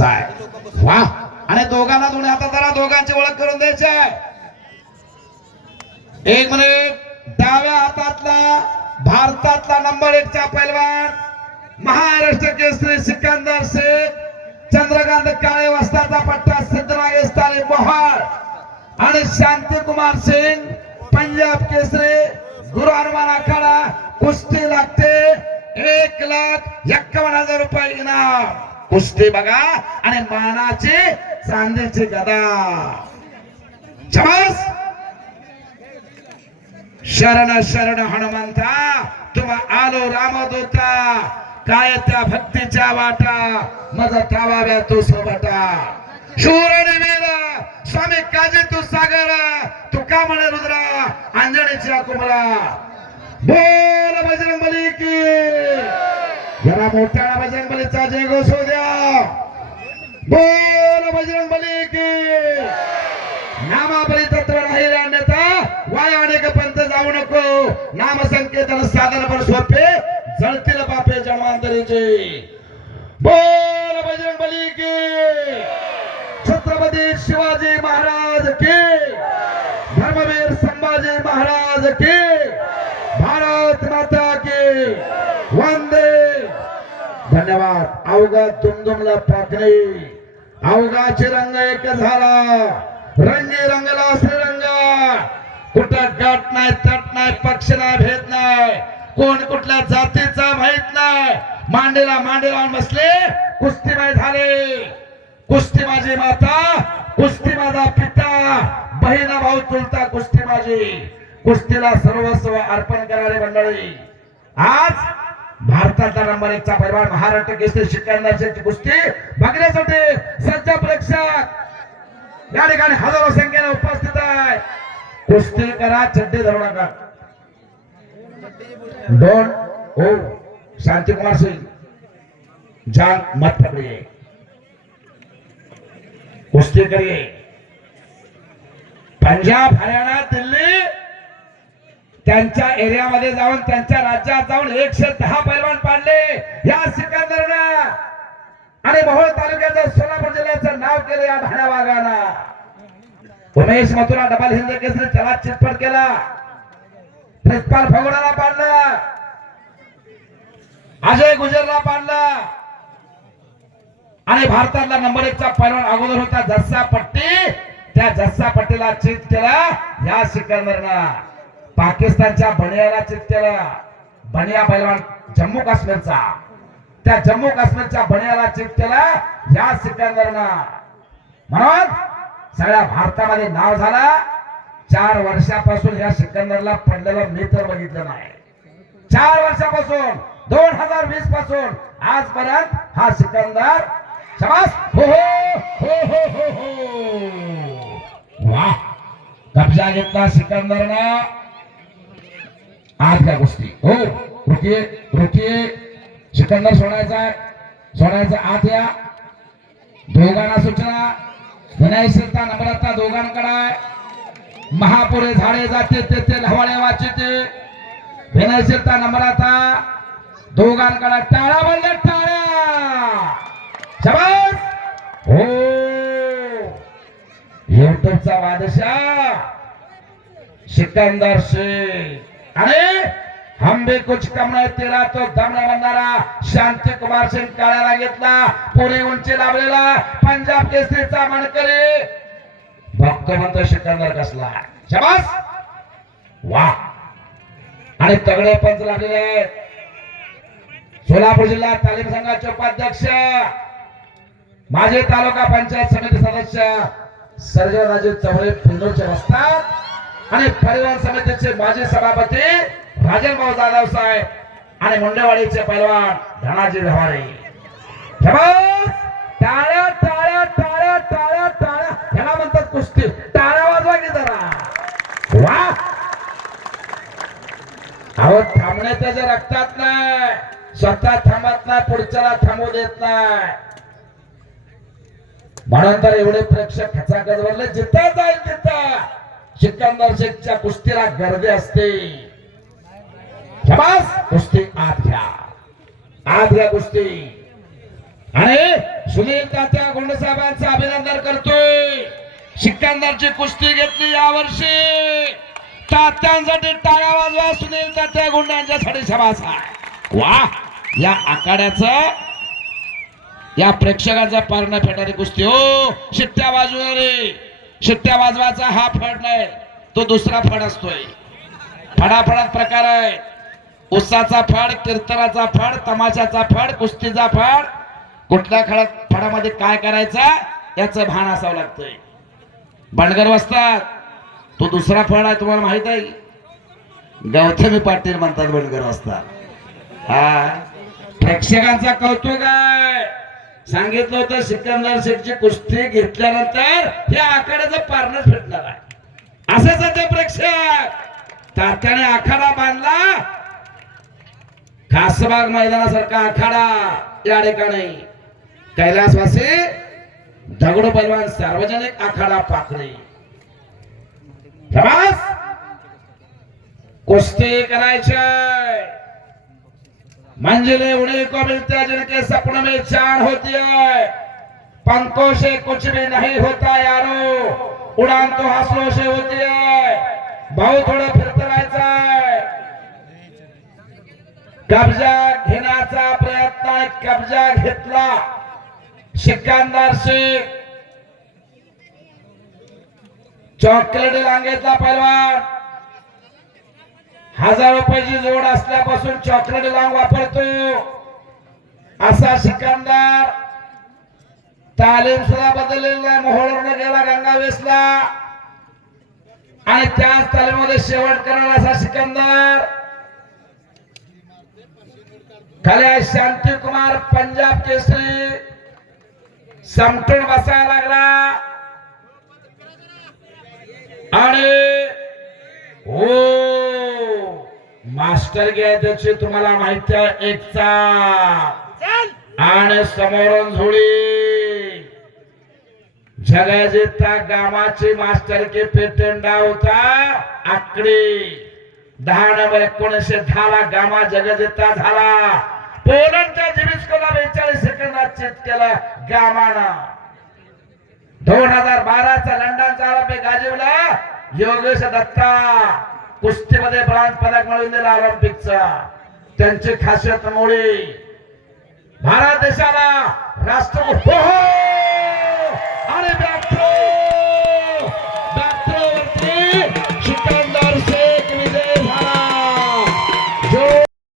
असं आहे. वा आणि दोघांना दोन्ही आता जरा दोघांची ओळख करून द्यायची आहे. एक म्हणजे डाव्या हातातला भारतातला नंबर एकचा पैलवान महाराष्ट्र केसरी सिकंदर शेख चंद्रकांत काळे वस्ताचा पट्टा सिद्धनागेश स्थाने मोहाळ आणि शांती कुमार सिंग पंजाब केसरी गुरु हनुमान आखाडा कुस्ती लागते एक लाख एक्कावन्न हजार रुपये इनाम. कुस्ती बघा. आणि मानाचे चांदीचे गदा. शबास. शरण शरण हनुमंता तुम्हा आलो रामदूता. काय त्या भक्तीच्या वाटा? माझा ठावाव्या तू सोबटा शूर आणि स्वामी काजी तू सागर तू का म्हणे रुद्रा अंजणीच्या कुमरा बोल बजरंग जरा मोठ्या बजरंग बलीचा जय गो होऊ द्या बोल बजरंग बली की. नामाबली तत्व राहील अन्यथा. वाय अनेक पंत जाऊ नको. नाम संकेतन साधन पर सोपे. जळतील बापे जन्मांतरीचे. बोल बजरंग बली की छत्रपती शिवाजी महाराज की धर्मवीर संभाजी महाराज की भारत माता की वंदे धन्यवाद अवघा दुमदुमला पाकणे अवघाचे रंग एक झाला। रंगी रंगला श्रीरंग। कुठं गाठ नाही तट नाही पक्ष नाही भेद नाही कोण कुठल्या जातीचा माहीत नाही. मांडीला मांडी लावून बसले कुस्तीमय झाले. कुस्ती माझी माता कुस्ती माझा पिता बहिणा भाऊ चुलता कुस्ती माझी कुस्तीला सर्वस्व अर्पण करणारे मंडळी. आज भारताचा नंबर एकचा परिवार महाराष्ट्र केसरी शिकवण्याची कुस्ती बघण्यासाठी सज्ज प्रेक्षक. या ठिकाणी हजारो संख्येने उपस्थित आहे. कुस्ती करा चड्डी धरू नका. दोन ओ शांती सिंग. जान मत पकड़िए कुस्ती करिए पंजाब हरियाणा दिल्ली त्यांच्या एरियामध्ये जाऊन त्यांच्या राज्यात जाऊन एकशे दहा पैलवान पाडले. या सिकंदरनं. आणि मोहोळ तालुक्याचं सोलापूर जिल्ह्याचं नाव केलं या ढाण्या वाघानं उमेश मथुरा डबल हिंद केसरी त्याला चितपट केला. प्रितपाल फगोडाला पाडला. अजय गुजरला पाडला. आणि भारतातला नंबर एकचा पैलवान अगोदर होता जस्सा पट्टी. त्या जस्सा पट्टीला चित केला या सिकंदरना. पाकिस्तानच्या बनियाला चित केला बनिया पैलवान जम्मू काश्मीरचा. त्या जम्मू काश्मीरच्या बनियाला चित केला या सिकंदरनं म्हणून सगळ्या भारतामध्ये नाव झाला. चार वर्षापासून या सिकंदरला पडलेलं मी तर बघितलं नाही. चार वर्षापासून दोन हजार वीसपासून आजपर्यंत हा सिकंदर शबास. हो हो हो हो हो हो. वा. कब्जा घेतला सिकंदरनं आज काय गोष्टी. हो रुकिये रुकिये सिकंदर सोडायचा सोडायचा आत या. दोघांना सूचना. विनायशीलता नम्रता दोघांकडे महापुरे झाडे जाते तेथे ढवाळे वाचिते. विनयशीलता नम्रता दोघांकडे टाळ्या बोलल्या टाळ्या. शबास. हो. युट्यूबचा वादशा सिकंदर शेख. अरे हम भी कुछ कम नाही तेरा तो दम न बनणारा शांती कुमार सिंग काळ्याला घेतला पुणे उंची लाभलेला पंजाब केसरीचा मानकरी भक्तवंत हो सिकंदर कसला शबास वा आणि तगडे पंच लागलेले आहेत सोलापूर जिल्हा तालीम संघाचे उपाध्यक्ष माझे तालुका पंचायत समिती सदस्य सर्जराजे चौरे पिंजोरचे असतात आणि परिवहन समितीचे माजी सभापती राजनभाऊ जाधव साहेब आणि मुंडेवाडीचे पैलवान धनाजी व्यवहारे. टाळ्या टाळ्या टाळ्या टाळ्या टाळ्या. ह्याला म्हणतात कुस्ती. टाळ्या वाजवा की जरा. वा. अहो थांबणे त्याच्या रक्तात नाही. स्वतः थांबत नाही पुढच्याला थांबू देत नाही. म्हणून तर एवढे प्रेक्षक खचाखच भरले जिथं जाईल तिथं. सिकंदर शेखच्या कुस्तीला गर्दी असते. कुस्ती आत घ्या आत घ्या कुस्ती. आणि सुनील तात्या गुंडसाहेबांचं अभिनंदन करतोय. सिकंदरची कुस्ती घेतली यावर्षी. तात्यांसाठी टाळ्या वाजवा सुनील तात्या गुंड यांच्यासाठी वा या आखाड्याचं या प्रेक्षकांचा पारणा फेटारी कुस्ती हो. शिट्ट्या वाजवणारे. शिट्ट्या वाजवायचा हा फड नाही तो दुसरा फड असतोय. फडाफडात प्रकार आहे उसाचा फड कीर्तनाचा फड तमाशाचा फड कुस्तीचा फड. कुठल्या खडात फडामध्ये काय करायचा याचं भान असावं लागतंय. बंडगर वाजतात तो दुसरा फड आहे तुम्हाला माहीत आहे. गौतमी पाटील म्हणतात बंडगर वाजतात हा. प्रेक्षकांचा कौतुक आहे. सांगितलं होतं सिकंदर शेठची कुस्ती घेतल्यानंतर या आखाड्याचं पारणं भेटणार आहे. असंच आहे प्रेक्षक. तात्याने आखाडा बांधला. खासबाग मैदानासारखा आखाडा या ठिकाणी. कैलासवासी दगड बलवान सार्वजनिक आखाडा पाकळी कुस्ती करायचे मंजिले उड़े को मिलते हैं जिनके सपनों में चांद होती है पंखों से कुछ भी नहीं होता यारो. उड़ान तो हौसलों से होती है भाऊ थोडं फिरत राहायचंय. कब्जा घेण्याचा प्रयत्न कब्जा घेतला. सिकंदर शेख. चॉकलेट रांगेतला पैलवान. हजार रुपयाची जोड असल्यापासून चॉकलेट लावून वापरतो. असा सिकंदर तालीम सुद्धा बदललेला मोहोळवरनं गेला गंगावेसला आणि त्याच तालीमध्ये शेवट करणार असा सिकंदर खाली शांती कुमार पंजाब केसरी. समटून बसायला लागला. आणि हो मास्टर घ्यायची तुम्हाला माहिती आहे एकचा. आणि समोरून झोळी जगाजिता गामाची मास्टर के पेटंट होता आकडे. दहा नंबर एकोणीसशे दहा ला गामा जगजिता झाला. पोलंडच्या जिबिस्कोला बेचाळीस सेकंदात चित केला? गामानं. दोन हजार बाराचा लंडनचा आरोपी गाजीवला योगेश दत्ता. कुस्तीमध्ये ब्रॉन्झ पदक मिळवून दिला ऑलिम्पिकचा त्यांची खासियत मुळे भारत देशाला राष्ट्र हो, हो! आणि